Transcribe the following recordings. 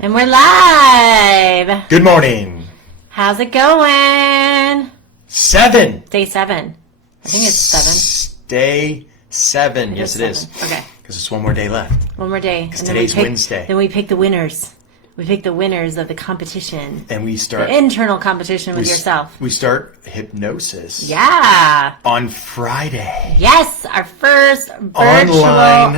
And we're live. Good morning. How's it going? 7. Day 7. I think it's 7. Day 7. Yes, it is. Okay. Because it's one more day left. One more day. Because today's Wednesday. Then we pick the winners. We pick the winners of the competition. And we start... The internal competition with yourself. We start hypnosis. Yeah. On Friday. Yes. Our first Online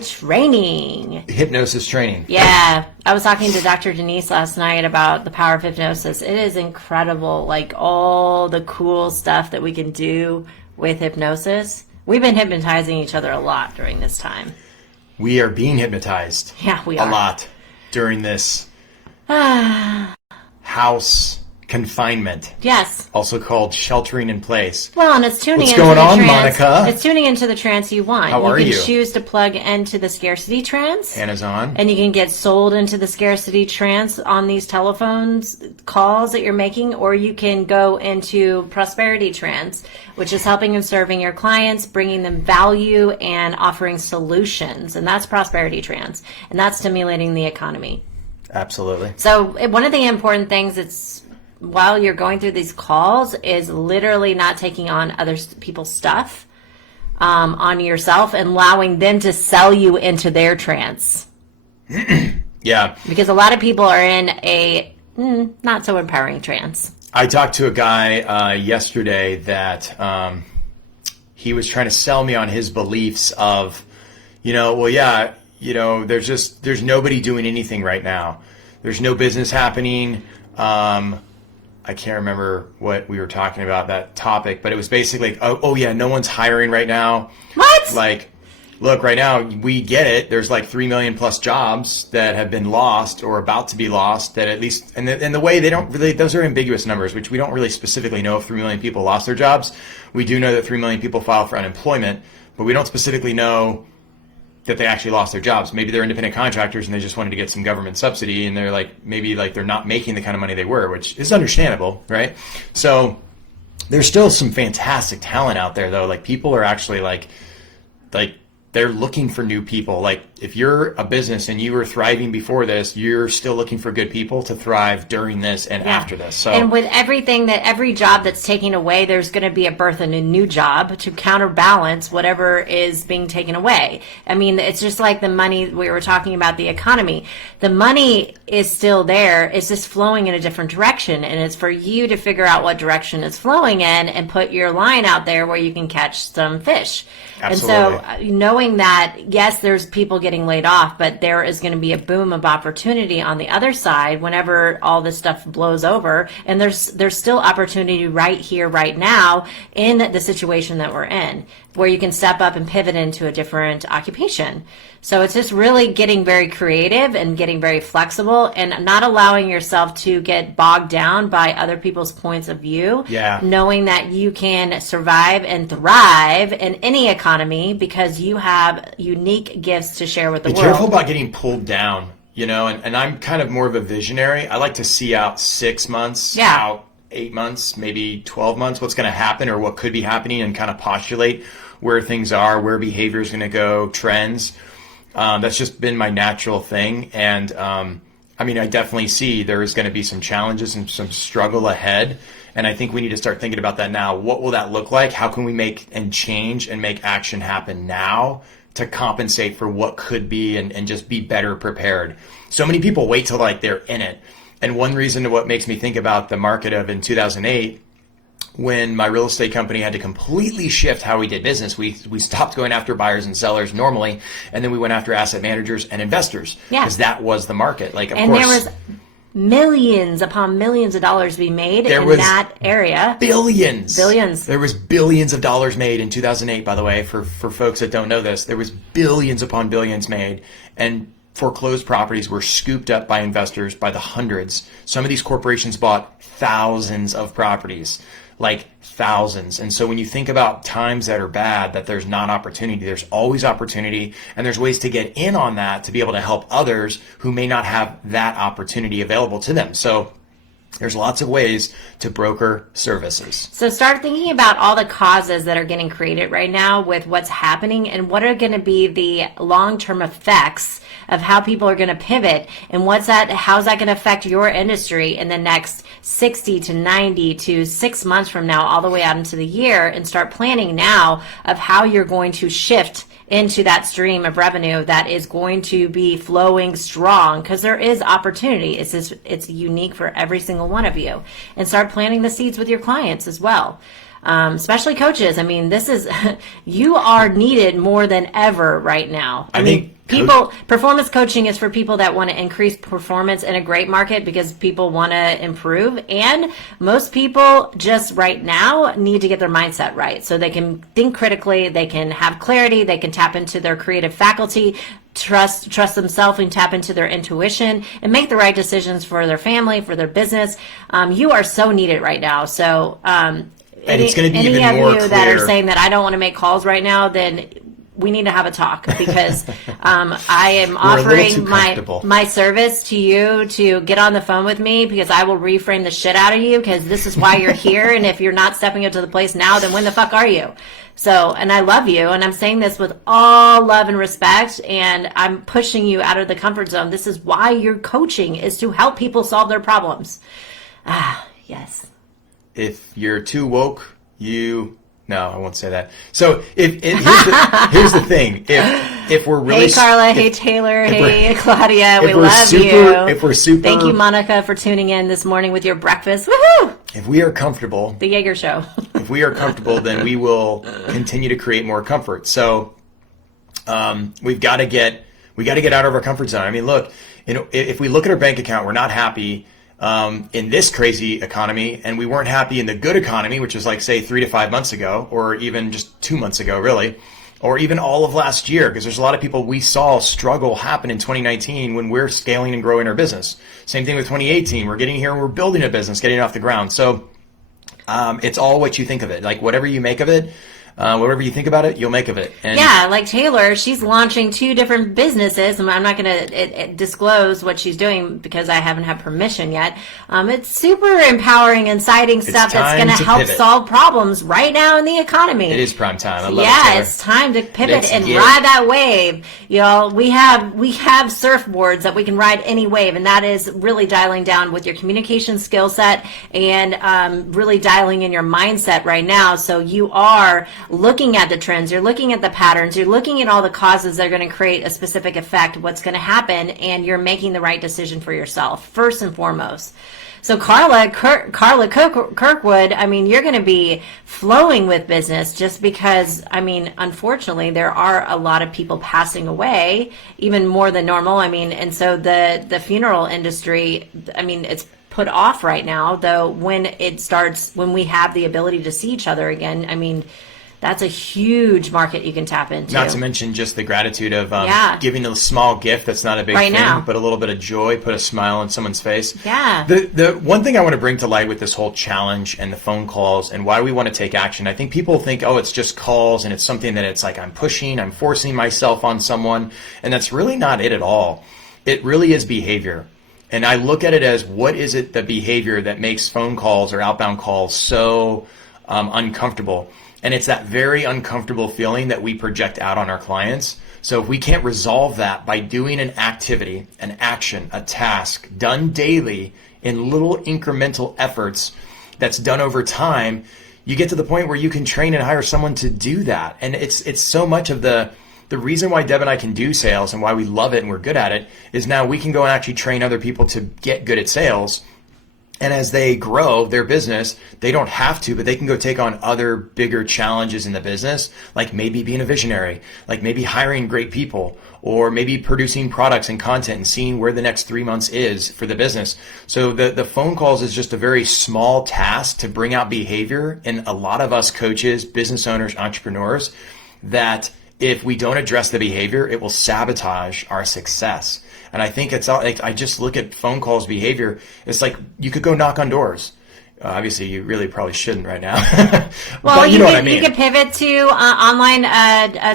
training. Hypnosis training. Yeah. I was talking to Dr. Denise last night about the power of hypnosis. It is incredible. Like all the cool stuff that we can do with hypnosis. We've been hypnotizing each other a lot during this time. We are being hypnotized. Yeah, we are. A lot during this house confinement. Yes. Also called sheltering in place. Well, and it's tuning What's into going the on, trance. Monica? It's tuning into the trance you want. How are you? You can choose to plug into the scarcity trance. Anna's on. And you can get sold into the scarcity trance on these telephones calls that you're making, or you can go into prosperity trance, which is helping and serving your clients, bringing them value and offering solutions. And that's prosperity trance. And that's stimulating the economy. Absolutely. So one of the important things it's while you're going through these calls is literally not taking on other people's stuff on yourself and allowing them to sell you into their trance. Yeah. Because a lot of people are in a not so empowering trance. I talked to a guy yesterday that he was trying to sell me on his beliefs of, there's nobody doing anything right now. There's no business happening. I can't remember what we were talking about, that topic, but it was basically, no one's hiring right now. What? Like, look, right now, we get it. There's like 3 million plus jobs that have been lost or about to be lost that at least, and the way they don't really, those are ambiguous numbers, which we don't really specifically know if 3 million people lost their jobs. We do know that 3 million people filed for unemployment, but we don't specifically know that they actually lost their jobs. Maybe they're independent contractors and they just wanted to get some government subsidy and they're they're not making the kind of money they were, which is understandable, right? So there's still some fantastic talent out there though. Like people are actually like they're looking for new people. Like if you're a business and you were thriving before this, you're still looking for good people to thrive during this and after this. So, and with every job that's taken away, there's going to be a birth in a new job to counterbalance whatever is being taken away. I mean, it's just like the money we were talking about, the economy. The money is still there. It's just flowing in a different direction. And it's for you to figure out what direction it's flowing in and put your line out there where you can catch some fish. Absolutely. And so knowing that, yes, there's people getting laid off, but there is going to be a boom of opportunity on the other side whenever all this stuff blows over. And there's still opportunity right here, right now in the situation that we're in, where you can step up and pivot into a different occupation. So it's just really getting very creative and getting very flexible and not allowing yourself to get bogged down by other people's points of view. Yeah. Knowing that you can survive and thrive in any economy because you have unique gifts to share with the world. Be careful about getting pulled down, and I'm kind of more of a visionary. I like to see out 6 months, out 8 months, maybe 12 months, what's going to happen or what could be happening and kind of postulate where things are, where behavior is going to go, trends. That's just been my natural thing. And I definitely see there is going to be some challenges and some struggle ahead. And I think we need to start thinking about that now. What will that look like? How can we make and change and make action happen now to compensate for what could be and just be better prepared? So many people wait till they're in it. And one reason what makes me think about the market of in 2008, when my real estate company had to completely shift how we did business. We stopped going after buyers and sellers normally, and then we went after asset managers and investors because that was the market. There was millions upon millions of dollars be made in that area. Billions. There was billions of dollars made in 2008, by the way, for folks that don't know this. There was billions upon billions made, and foreclosed properties were scooped up by investors by the hundreds. Some of these corporations bought thousands of properties. Like thousands. And so when you think about times that are bad, that there's not opportunity, there's always opportunity, and there's ways to get in on that to be able to help others who may not have that opportunity available to them. So there's lots of ways to broker services. So start thinking about all the causes that are getting created right now with what's happening and what are going to be the long-term effects of how people are going to pivot and how's that going to affect your industry in the next 60 to 90 to 6 months from now, all the way out into the year, and start planning now of how you're going to shift into that stream of revenue that is going to be flowing strong, because there is opportunity. It's unique for every single one of you. And start planting the seeds with your clients as well. Especially coaches. I mean, you are needed more than ever right now. I mean, performance coaching is for people that want to increase performance in a great market because people want to improve. And most people just right now need to get their mindset right so they can think critically, they can have clarity, they can tap into their creative faculty, trust themselves, and tap into their intuition and make the right decisions for their family, for their business. You are so needed right now. So, and it's going to be even more clear. Any of you that are saying that I don't want to make calls right now, then we need to have a talk, because I am offering my service to you to get on the phone with me, because I will reframe the shit out of you, because this is why you're here. And if you're not stepping up to the place now, then when the fuck are you? So, and I love you, and I'm saying this with all love and respect, and I'm pushing you out of the comfort zone. This is why your coaching is to help people solve their problems. Yes. If you're too woke, no, I won't say that. So here's the thing. If we're really... Hey, Carla. Hey, Taylor. Hey, Claudia. We love you. If we're super... Thank you, Monica, for tuning in this morning with your breakfast. Woohoo! If we are comfortable... The Yager Show. If we are comfortable, then we will continue to create more comfort. So we got to get out of our comfort zone. I mean, look, if we look at our bank account, we're not happy in this crazy economy, and we weren't happy in the good economy, which is like, say, 3 to 5 months ago, or even just 2 months ago, really, or even all of last year, because there's a lot of people we saw struggle happen in 2019 when we're scaling and growing our business. Same thing with 2018. We're getting here and we're building a business, getting it off the ground. So it's all what you think of it. Like, whatever you make of it, whatever you think about it, you'll make of it. And yeah, like Taylor, she's launching 2 different businesses, and I'm not going to disclose what she's doing because I haven't had permission yet. It's super empowering, exciting stuff that's going to help solve problems right now in the economy. It is prime time. I love it, yeah, it's time to pivot and ride that wave. You know, we have surfboards that we can ride any wave, and that is really dialing down with your communication skill set and really dialing in your mindset right now. So you are looking at the trends, you're looking at the patterns, you're looking at all the causes that are going to create a specific effect, what's going to happen, and you're making the right decision for yourself, first and foremost. So Carla Kirkwood, I mean, you're going to be flowing with business just because, I mean, unfortunately, there are a lot of people passing away, even more than normal. I mean, and so the funeral industry, I mean, it's put off right now, though when we have the ability to see each other again, I mean, that's a huge market you can tap into. Not to mention just the gratitude of giving a small gift that's not a big thing, but a little bit of joy, put a smile on someone's face. Yeah. The one thing I want to bring to light with this whole challenge and the phone calls and why we want to take action, I think people think, oh, it's just calls and it's something that it's like I'm forcing myself on someone, and that's really not it at all. It really is behavior. And I look at it as, what is it, the behavior that makes phone calls or outbound calls so uncomfortable? And it's that very uncomfortable feeling that we project out on our clients. So if we can't resolve that by doing an activity, an action, a task done daily in little incremental efforts that's done over time, you get to the point where you can train and hire someone to do that. And it's so much of the reason why Deb and I can do sales and why we love it and we're good at it is now we can go and actually train other people to get good at sales. And as they grow their business, they don't have to, but they can go take on other bigger challenges in the business, like maybe being a visionary, like maybe hiring great people, or maybe producing products and content and seeing where the next 3 months is for the business. So the phone calls is just a very small task to bring out behavior in a lot of us coaches, business owners, entrepreneurs, that if we don't address the behavior, it will sabotage our success. And I think it's all, like, I just look at phone calls behavior. It's like you could go knock on doors. Obviously, you really probably shouldn't right now. Well, but you know what I mean. You could pivot to online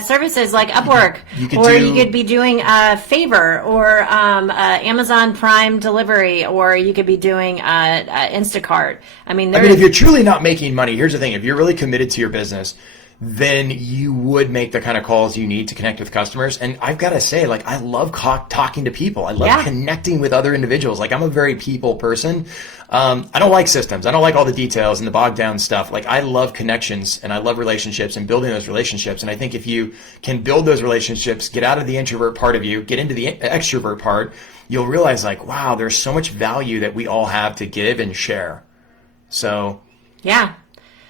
services like Upwork, you could be doing Favor or Amazon Prime Delivery, or you could be doing Instacart. I mean, if you're truly not making money, here's the thing: if you're really committed to your business, then you would make the kind of calls you need to connect with customers. And I've got to say, like, I love talking to people. I love connecting with other individuals. Like, I'm a very people person. I don't like systems. I don't like all the details and the bogged down stuff. Like, I love connections and I love relationships and building those relationships. And I think if you can build those relationships, get out of the introvert part of you, get into the extrovert part, you'll realize, like, wow, there's so much value that we all have to give and share. So, yeah.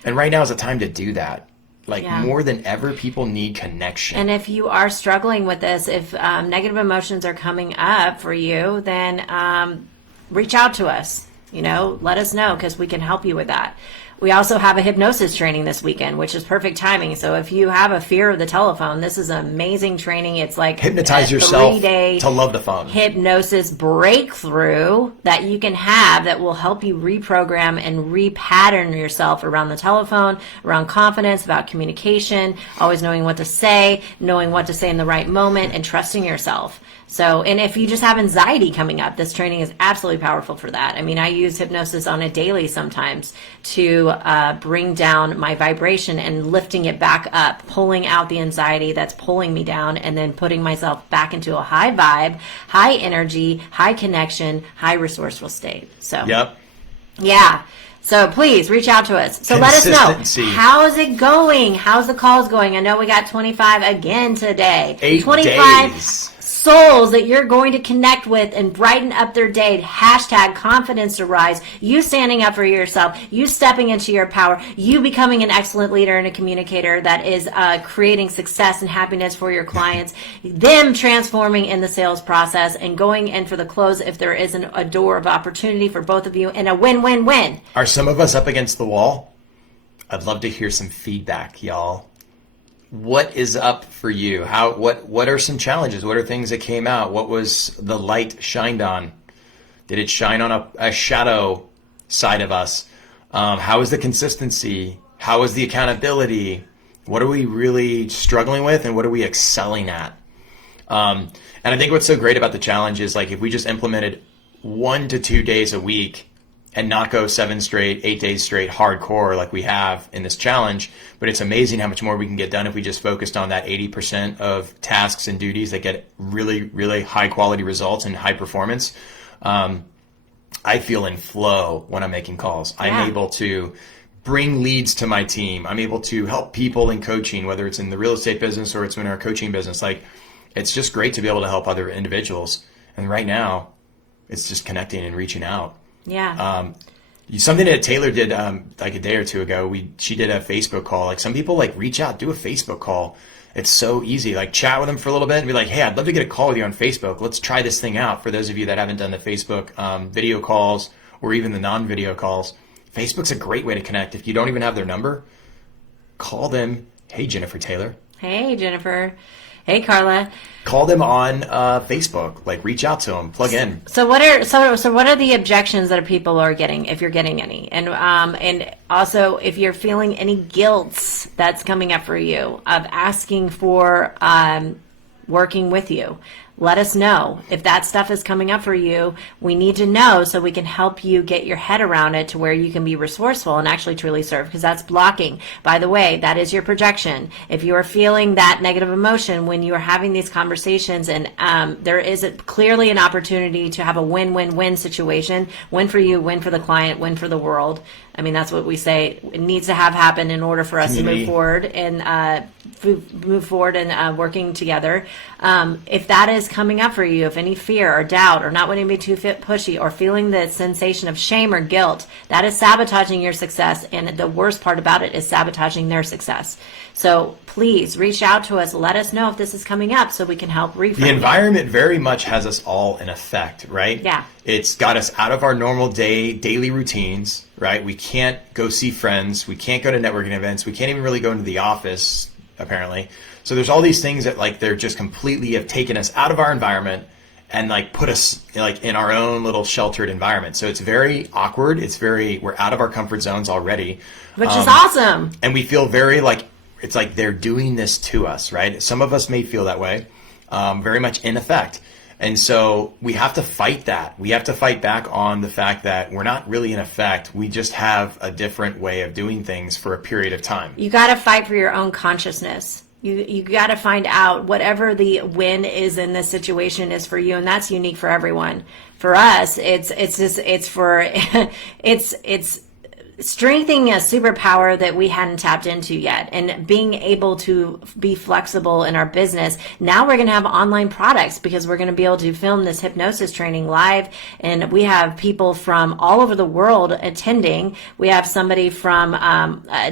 And right now is the time to do that. Like, more than ever, people need connection. And if you are struggling with this, if negative emotions are coming up for you, then reach out to us. Let us know, because we can help you with that. We also have a hypnosis training this weekend, which is perfect timing. So if you have a fear of the telephone, this is amazing training. It's like hypnotize yourself 3-day to love the phone. Hypnosis breakthrough that you can have that will help you reprogram and repattern yourself around the telephone, around confidence, about communication, always knowing what to say in the right moment, and trusting yourself. So, and if you just have anxiety coming up, this training is absolutely powerful for that. I mean, I use hypnosis on a daily sometimes to bring down my vibration and lifting it back up, pulling out the anxiety that's pulling me down, and then putting myself back into a high vibe, high energy, high connection, high resourceful state. So, yeah. So please reach out to us. So let us know. How is it going? How's the calls going? I know we got 25 again today. 25 days. Souls that you're going to connect with and brighten up their day. Hashtag confidence to rise. You standing up for yourself. You stepping into your power. You becoming an excellent leader and a communicator that is creating success and happiness for your clients. Them transforming in the sales process and going in for the close if there isn't a door of opportunity for both of you, and a win-win-win. Are some of us up against the wall? I'd love to hear some feedback, y'all. What is up for you? What are some challenges? What are things that came out? What was the light shined on? Did it shine on a shadow side of us? How is the consistency? How is the accountability? What are we really struggling with, and what are we excelling at? And I think what's so great about the challenge is, like, if we just implemented 1 to 2 days a week and not go 7 straight, 8 days straight hardcore like we have in this challenge. But it's amazing how much more we can get done if we just focused on that 80% of tasks and duties that get really, really high quality results and high performance. I feel in flow when I'm making calls. Yeah. I'm able to bring leads to my team. I'm able to help people in coaching, whether it's in the real estate business or it's in our coaching business. Like, it's just great to be able to help other individuals. And right now, it's just connecting and reaching out. Yeah. Something that Taylor did like a day or two ago, she did a Facebook call. Like, some people like reach out, do a Facebook call. It's so easy. Like, chat with them for a little bit and be like, hey, I'd love to get a call with you on Facebook. Let's try this thing out. For those of you that haven't done the Facebook video calls or even the non-video calls, Facebook's a great way to connect. If you don't even have their number, call them. Hey, Jennifer Taylor. Hey, Jennifer. Hey, Carla. Call them on Facebook. Like, reach out to them. Plug in. So what are the objections that people are getting, if you're getting any, and also if you're feeling any guilt that's coming up for you of asking for working with you? Let us know. If that stuff is coming up for you, we need to know so we can help you get your head around it to where you can be resourceful and actually truly serve, because that's blocking. By the way, that is your projection. If you are feeling that negative emotion when you are having these conversations, and there is clearly an opportunity to have a win-win-win situation, win for you, win for the client, win for the world. I mean, that's what we say it needs to have happen in order for us to move forward and working together. If that is coming up for you, if any fear or doubt or not wanting to be too pushy or feeling the sensation of shame or guilt, that is sabotaging your success. And the worst part about it is sabotaging their success. So please reach out to us. Let us know if this is coming up so we can help reframe. The environment very much has us all in effect, right? Yeah. It's got us out of our normal daily routines, right? We can't go see friends. We can't go to networking events. We can't even really go into the office, apparently. So there's all these things that, like, they're just completely have taken us out of our environment and, like, put us, like, in our own little sheltered environment. So it's very awkward. We're out of our comfort zones already. Which is awesome. And we feel very like, it's like they're doing this to us, right? Some of us may feel that way, very much in effect. And so we have to fight that. We have to fight back on the fact that we're not really in effect. We just have a different way of doing things for a period of time. You got to fight for your own consciousness. You got to find out whatever the win is in this situation is for you, and that's unique for everyone. For us, it's strengthening a superpower that we hadn't tapped into yet, and being able to be flexible in our business. Now we're going to have online products because we're going to be able to film this hypnosis training live, and we have people from all over the world attending. We have somebody from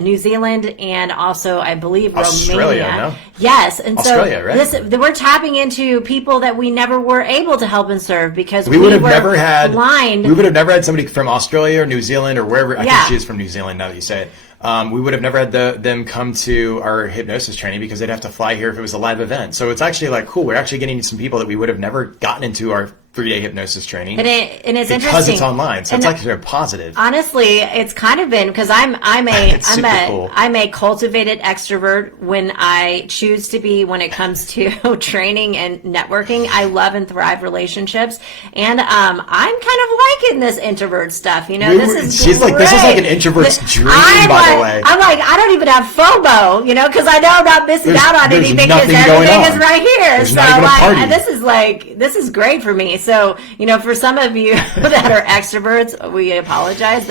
New Zealand and also, I believe, Australia, Romania. No? Yes, and Australia, right? we're tapping into people that we never were able to help and serve because we would have were never had blind. We would have never had somebody from Australia or New Zealand or wherever. I think she is from New Zealand now that you say it. We would have never had them come to our hypnosis training because they'd have to fly here if it was a live event. So it's actually like cool. We're actually getting some people that we would have never gotten into our 3-day hypnosis training. And it's interesting because it's online. So it's actually positive. Honestly, it's kind of been because I'm a cultivated extrovert when I choose to be when it comes to training and networking. I love and thrive relationships, and I'm kind of liking this introvert stuff. You know, this is like an introvert's dream. By the way, I'm like, I don't even have FOMO, you know, because I know I'm not missing out on anything because everything is right here. There's so not even a party. this is great for me. So, you know, for some of you that are extroverts, we apologize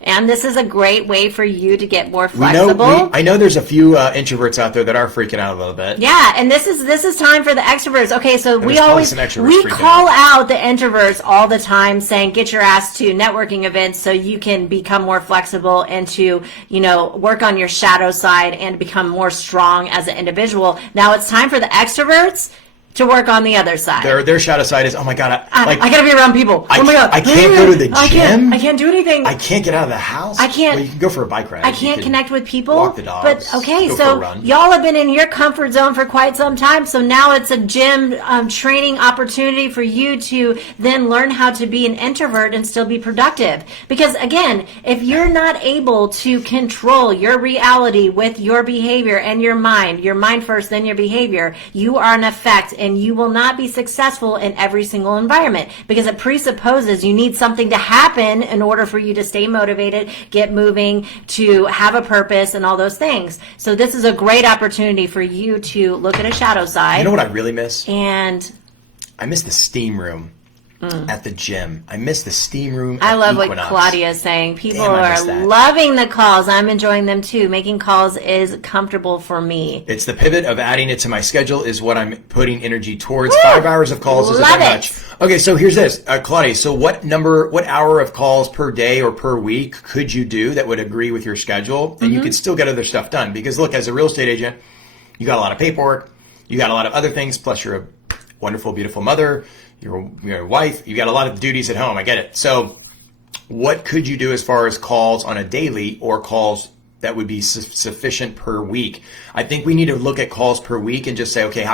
and this is a great way for you to get more flexible. I know there's a few introverts out there that are freaking out a little bit. Yeah, and this is time for the extroverts. Okay, so we call out. out the introverts all the time, saying get your ass to networking events so you can become more flexible and to, you know, work on your shadow side and become more strong as an individual. Now it's time for the extroverts to work on the other side. Their shadow side is, oh my God, I gotta be around people. Oh my God. I can't go to the gym. I can't do anything. I can't get out of the house. I can't. Well, you can go for a bike ride. I can't connect with people. Walk the dogs. But okay, go so for a run. y'all have been in your comfort zone for quite some time. So now it's a gym training opportunity for you to then learn how to be an introvert and still be productive. Because again, if you're not able to control your reality with your behavior and your mind first, then your behavior, you are an effect, and you will not be successful in every single environment because it presupposes you need something to happen in order for you to stay motivated, get moving, to have a purpose, and all those things. So this is a great opportunity for you to look at a shadow side. You know what I really miss? And I miss the steam room at the gym. I miss the steam room I love Equinox. what Claudia is saying. People I miss are that. loving the calls. I'm enjoying them too. Making calls is comfortable for me. It's the pivot of adding it to my schedule is what I'm putting energy towards. 5 hours of calls isn't that much. Okay, so here's this. Claudia, so what hour of calls per day or per week could you do that would agree with your schedule? And you could still get other stuff done. Because look, as a real estate agent, you got a lot of paperwork, you got a lot of other things, plus you're a wonderful, beautiful mother, you're a wife, you got a lot of duties at home. I get it. So what could you do as far as calls on a daily or calls that would be sufficient per week? I think we need to look at calls per week and just say, okay,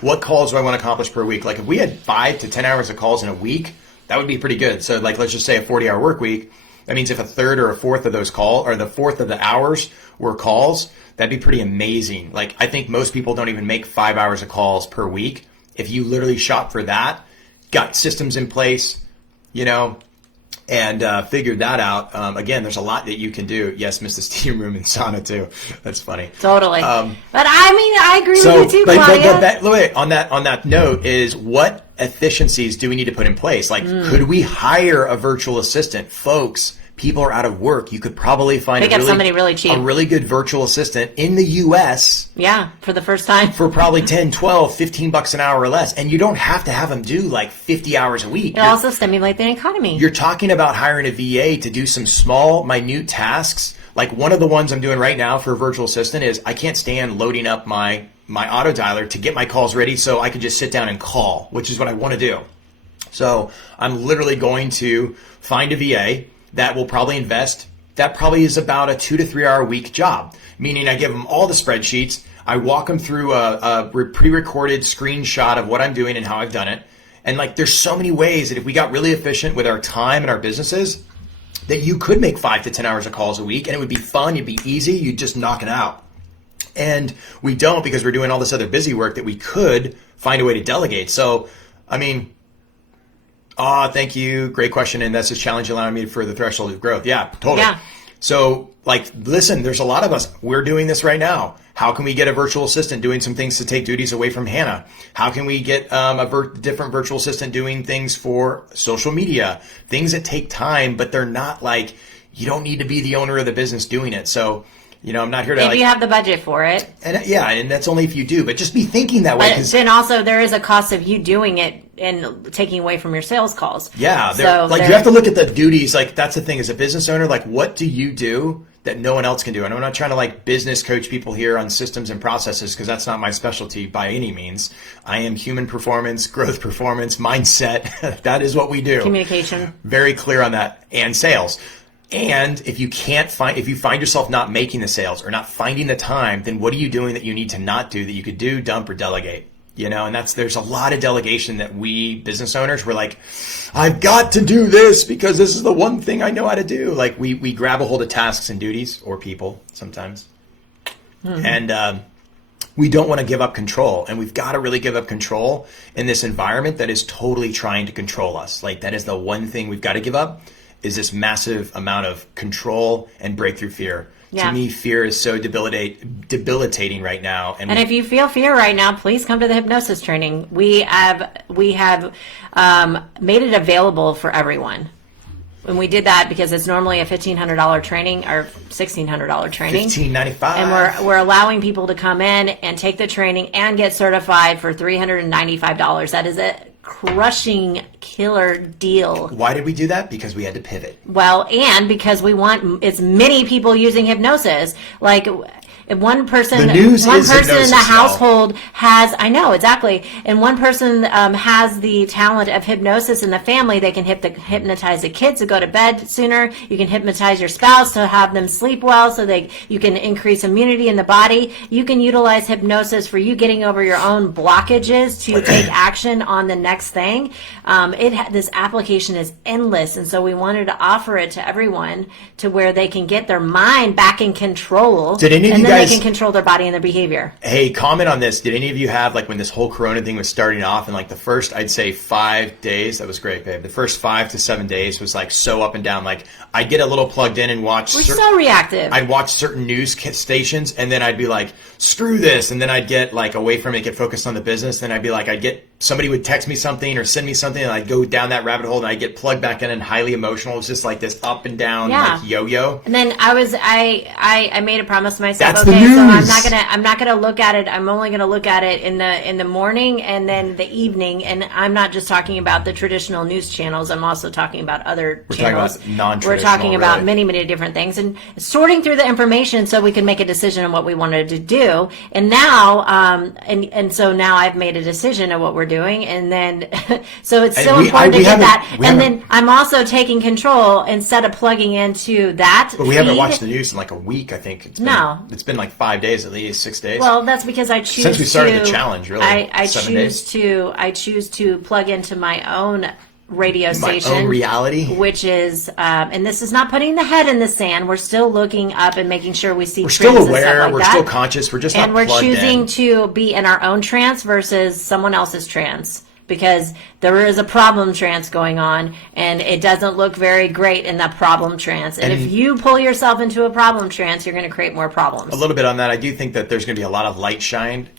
what calls do I want to accomplish per week? Like if we had 5 to 10 hours of calls in a week, that would be pretty good. So like, let's just say a 40-hour work week. That means if a third or a fourth of those calls or the fourth of the hours were calls, that'd be pretty amazing. Like I think most people don't even make 5 hours of calls per week. If you literally shop for that, got systems in place, you know, and figured that out. Again, there's a lot that you can do. Yes, miss the steam room and sauna too. That's funny. Totally. But I mean, I agree with you too, Claudia. But on that note is what efficiencies do we need to put in place? Like, could we hire a virtual assistant? Folks, people are out of work. You could probably find somebody really cheap. A really good virtual assistant in the U.S. Yeah, for the first time. For probably 10, 12, 15 bucks an hour or less. And you don't have to have them do like 50 hours a week. It'll also stimulate the economy. You're talking about hiring a VA to do some small, minute tasks. Like one of the ones I'm doing right now for a virtual assistant is I can't stand loading up my auto dialer to get my calls ready so I could just sit down and call, which is what I want to do. So I'm literally going to find a VA that will probably invest. That probably is about a 2 to 3 hour a week job, meaning I give them all the spreadsheets. I walk them through a pre-recorded screenshot of what I'm doing and how I've done it. And like, there's so many ways that if we got really efficient with our time and our businesses, that you could make 5 to 10 hours of calls a week and it would be fun. It'd be easy. You'd just knock it out. And we don't because we're doing all this other busy work that we could find a way to delegate. So I mean, thank you. Great question. And that's a challenge allowing me for the threshold of growth. Yeah, totally. Yeah. So like, listen, there's a lot of us, we're doing this right now. How can we get a virtual assistant doing some things to take duties away from Hannah? How can we get a different virtual assistant doing things for social media, things that take time, but they're not like, you don't need to be the owner of the business doing it. So, I'm not here to if you have the budget for it. And yeah, and that's only if you do, but just be thinking that way. But then also there is a cost of you doing it and taking away from your sales calls. Yeah. So you have to look at the duties. Like that's the thing as a business owner, like what do you do that no one else can do? And I'm not trying to like business coach people here on systems and processes because that's not my specialty by any means. I am human performance, growth performance, mindset. That is what we do. Communication. Very clear on that. And sales. And if you find yourself not making the sales or not finding the time, then what are you doing that you need to not do that you could do, dump, or delegate? And there's a lot of delegation that we business owners, we're like, I've got to do this because this is the one thing I know how to do. Like we grab a hold of tasks and duties or people sometimes. And we don't want to give up control. And we've got to really give up control in this environment that is totally trying to control us. Like that is the one thing we've got to give up. Is this massive amount of control and breakthrough fear. Yeah. To me, fear is so debilitating right now. And if you feel fear right now, please come to the hypnosis training. We have made it available for everyone. And we did that because it's normally a $1,500 training or $1,600 training. $1,595. And we're allowing people to come in and take the training and get certified for $395. That is a crushing killer deal. Why did we do that? Because we had to pivot. Well, and because we want as many people using hypnosis. Like one person in the household has, I know exactly, and one person has the talent of hypnosis in the family. They can hypnotize the kids to go to bed sooner. You can hypnotize your spouse to have them sleep well, so you can increase immunity in the body. You can utilize hypnosis for you getting over your own blockages to take action on the next thing. This application is endless, and so we wanted to offer it to everyone to where they can get their mind back in control. Did any of you guys? They can control their body and their behavior. Hey, comment on this. Did any of you have, like, when this whole Corona thing was starting off, and like the first, I'd say 5 days, that was great, babe. The first 5 to 7 days was like so up and down. Like, I'd get a little plugged in and watch. We're so reactive. I'd watch certain news stations, and then I'd be like, screw this. And then I'd get like away from it, get focused on the business. Then I'd be like, somebody would text me something or send me something, and I'd go down that rabbit hole, and I'd get plugged back in and highly emotional. It was just like this up and down, like yo-yo. And then I made a promise to myself. That's the news. So I'm not gonna look at it. I'm only gonna look at it in the morning and then the evening. And I'm not just talking about the traditional news channels. I'm also talking about other channels. Talking about non-traditional. We're talking about many different things and sorting through the information so we can make a decision on what we wanted to do. And now, so now I've made a decision of what we're doing. And then, so it's so important to get that. And then I'm also taking control instead of plugging into that. But we haven't watched the news in like a week. I think it's been like 5 days at least, 6 days. Well, that's because I choose since we started the challenge. Really, I choose to plug into my own radio station, my own reality, which is, and this is not putting the head in the sand. We're still looking up and making sure we see. We're still aware. We're still conscious. We're just not plugged in. And we're choosing to be in our own trance versus someone else's trance. Because there is a problem trance going on, and it doesn't look very great in the problem trance. And if you pull yourself into a problem trance, you're going to create more problems. A little bit on that. I do think that there's going to be a lot of light shined.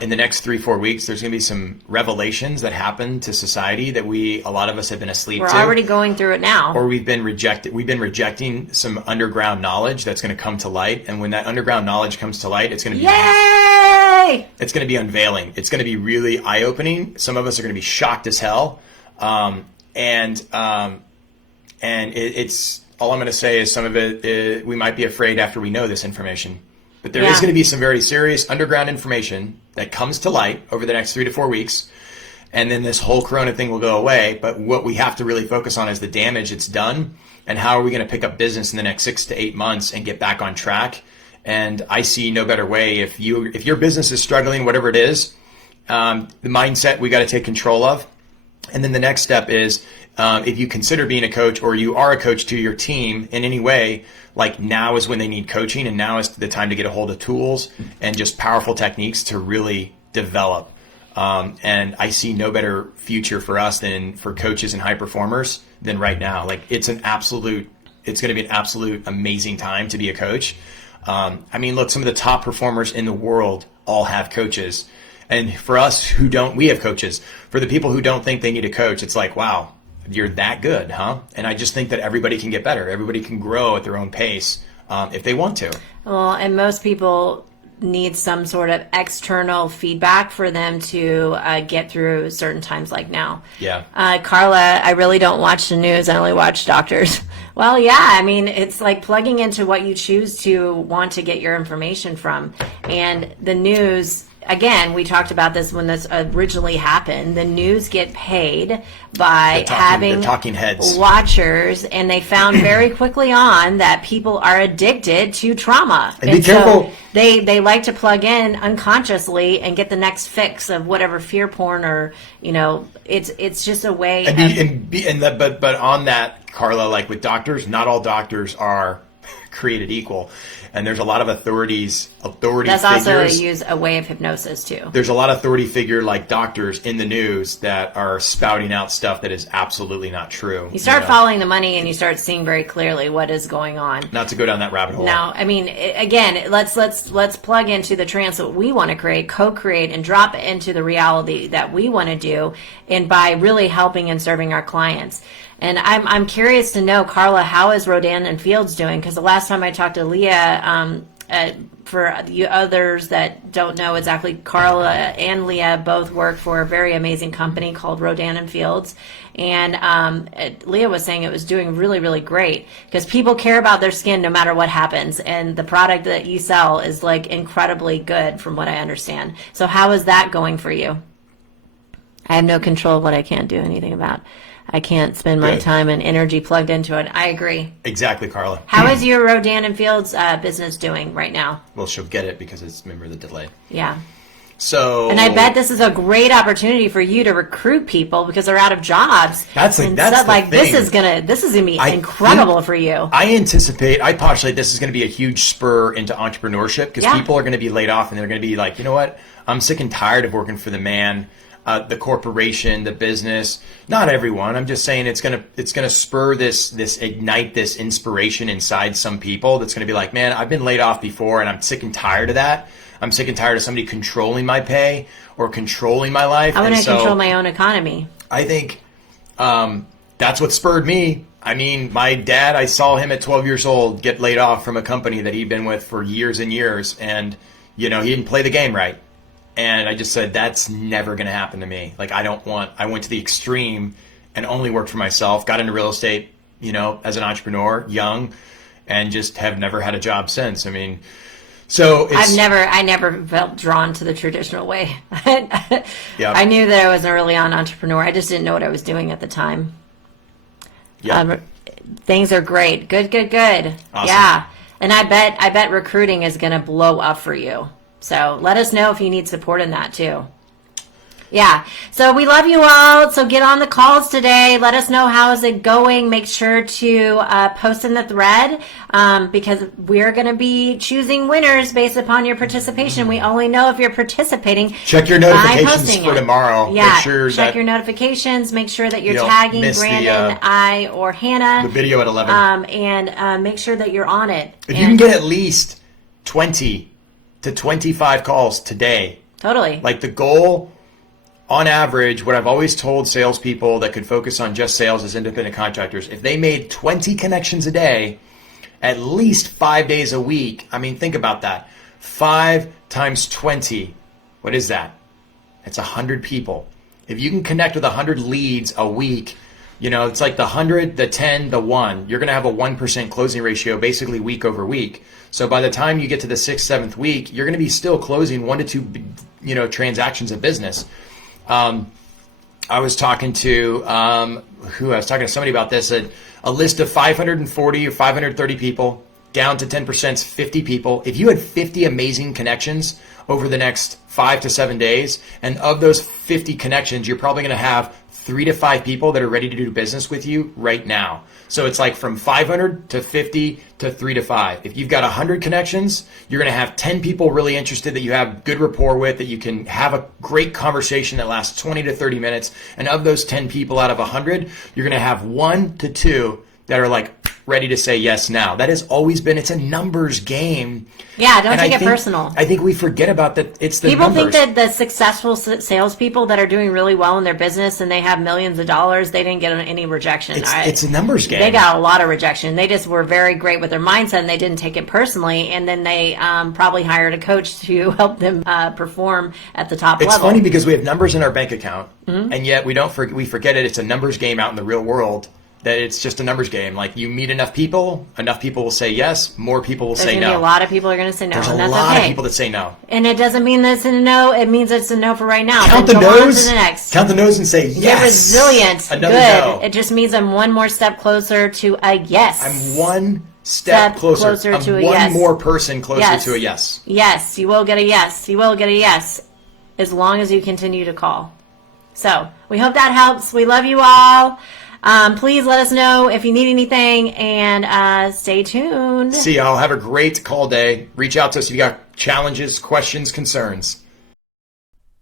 In the next 3-4 weeks, there's going to be some revelations that happen to society that a lot of us have been asleep to. We're already going through it now. Or we've been rejecting some underground knowledge that's going to come to light. And when that underground knowledge comes to light, it's going to be yay! It's going to be unveiling. It's going to be really eye-opening. Some of us are going to be shocked as hell. It's all I'm going to say is some of it we might be afraid after we know this information. But there is going to be some very serious underground information that comes to light over the next 3 to 4 weeks. And then this whole Corona thing will go away. But what we have to really focus on is the damage it's done and how are we going to pick up business in the next 6 to 8 months and get back on track. And I see no better way if your business is struggling, whatever it is, the mindset we got to take control of. And then the next step is if you consider being a coach or you are a coach to your team in any way, like now is when they need coaching and now is the time to get a hold of tools and just powerful techniques to really develop. And I see no better future for us than for coaches and high performers than right now. Like it's going to be an absolute amazing time to be a coach. I mean, look, some of the top performers in the world all have coaches. And for us we have coaches. For the people who don't think they need a coach, it's like, wow, you're that good, huh? And I just think that everybody can get better. Everybody can grow at their own pace if they want to. Well, and most people need some sort of external feedback for them to get through certain times like now. Yeah. Carla, I really don't watch the news. I only watch doctors. Well, yeah, I mean, it's like plugging into what you choose to want to get your information from. And the news, again, we talked about this when this originally happened. The news get paid by having talking heads, watchers, and they found very quickly on that people are addicted to trauma. And be careful. So they like to plug in unconsciously and get the next fix of whatever fear porn or, it's just a way. But on that, Carla, like with doctors, not all doctors are created equal. And there's a lot of authority That's figures. also a way of hypnosis too. There's a lot of authority figure like doctors in the news that are spouting out stuff that is absolutely not true. You start following the money and you start seeing very clearly what is going on. Not to go down that rabbit hole. No, I mean, again, let's plug into the trance that we want to create, co-create, and drop it into the reality that we want to do, and by really helping and serving our clients. And I'm curious to know, Carla, how is Rodan and Fields doing? Because the last time I talked to Leah, for you others that don't know exactly, Carla and Leah both work for a very amazing company called Rodan and Fields. And Leah was saying it was doing really, really great because people care about their skin no matter what happens. And the product that you sell is like incredibly good from what I understand. So how is that going for you? I have no control of what I can't do anything about. I can't spend my time and energy plugged into it. I agree. Exactly, Carla. How is your Rodan and Fields business doing right now? Well, she'll get it because it's, remember, the delay. Yeah. So. And I bet this is a great opportunity for you to recruit people because they're out of jobs. That's the thing. This is gonna be incredible for you. I postulate this is going to be a huge spur into entrepreneurship because people are going to be laid off and they're going to be like, you know what? I'm sick and tired of working for the man. The corporation, the business, not everyone. I'm just saying it's gonna spur ignite this inspiration inside some people that's gonna be like, man, I've been laid off before and I'm sick and tired of that. I'm sick and tired of somebody controlling my pay or controlling my life. I want to control my own economy. I think that's what spurred me. I mean, my dad, I saw him at 12 years old get laid off from a company that he'd been with for years and years, and he didn't play the game right. And I just said, that's never going to happen to me. Like, I went to the extreme and only worked for myself, got into real estate, as an entrepreneur, young, and just have never had a job since. I mean, so I never felt drawn to the traditional way. I knew that I was an early on entrepreneur. I just didn't know what I was doing at the time. Yeah. Things are great. Good. Awesome. Yeah. And I bet recruiting is going to blow up for you. So let us know if you need support in that too. Yeah. So we love you all. So get on the calls today. Let us know how is it going. Make sure to post in the thread because we're going to be choosing winners based upon your participation. We only know if you're participating. Check your notifications for tomorrow. Yeah. Make sure check your notifications. Make sure that you're tagging Brandon, I, or Hannah. The video at 11. And make sure that you're on it. If you can get at least 20 to 25 calls today. Totally. Like the goal, on average, what I've always told salespeople that could focus on just sales as independent contractors, if they made 20 connections a day, at least 5 days a week, I mean, think about that. 5 times 20, what is that? It's 100 people. If you can connect with 100 leads a week, it's like the 100, the 10, the 1. You're going to have a 1% closing ratio basically week over week. So by the time you get to the 6th, 7th week, you're going to be still closing 1 to 2, transactions of business. I was talking to somebody about this. A list of 540 or 530 people down to 10% is 50 people. If you had 50 amazing connections over the next 5 to 7 days, and of those 50 connections, you're probably going to have 3 to 5 people that are ready to do business with you right now. So it's like from 500 to 50 to 3 to 5. If you've got 100 connections, you're going to have 10 people really interested that you have good rapport with, that you can have a great conversation that lasts 20 to 30 minutes. And of those 10 people out of 100, you're going to have 1 to 2 that are like ready to say yes now. That has always been, it's a numbers game. Yeah, don't take it personal. I think we forget about that. It's the people numbers. think that the successful salespeople that are doing really well in their business and they have millions of dollars, they didn't get any rejection. It's a numbers game. They got a lot of rejection. They just were very great with their mindset and they didn't take it personally. And then they probably hired a coach to help them perform at the top level. It's funny because we have numbers in our bank account, and yet we forget it. It's a numbers game out in the real world. That it's just a numbers game. Like you meet enough people will say yes, more people will say no. There's going to be a lot of people are going to say no. There's and a that's lot okay. of people that say no. And it doesn't mean that it's a no, it means it's a no for right now. Count the Then go on to the next. Count the no's and say yes. Get resilient. Another Good. no. It just means I'm one more step closer to a yes. I'm one step closer to a one yes. more person closer to a yes. Yes, you will get a yes. You will get a yes as long as you continue to call. So we hope that helps. We love you all. Please let us know if you need anything and stay tuned. See y'all. Have a great call day. Reach out to us if you got challenges, questions, concerns.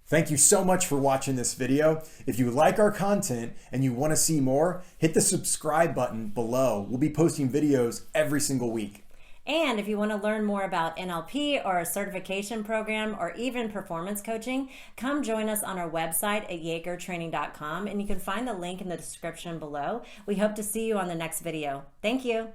Thank you so much for watching this video. If you like our content and you want to see more, hit the subscribe button below. We'll be posting videos every single week. And if you want to learn more about NLP or a certification program or even performance coaching, come join us on our website at yagertraining.com and you can find the link in the description below. We hope to see you on the next video. Thank you.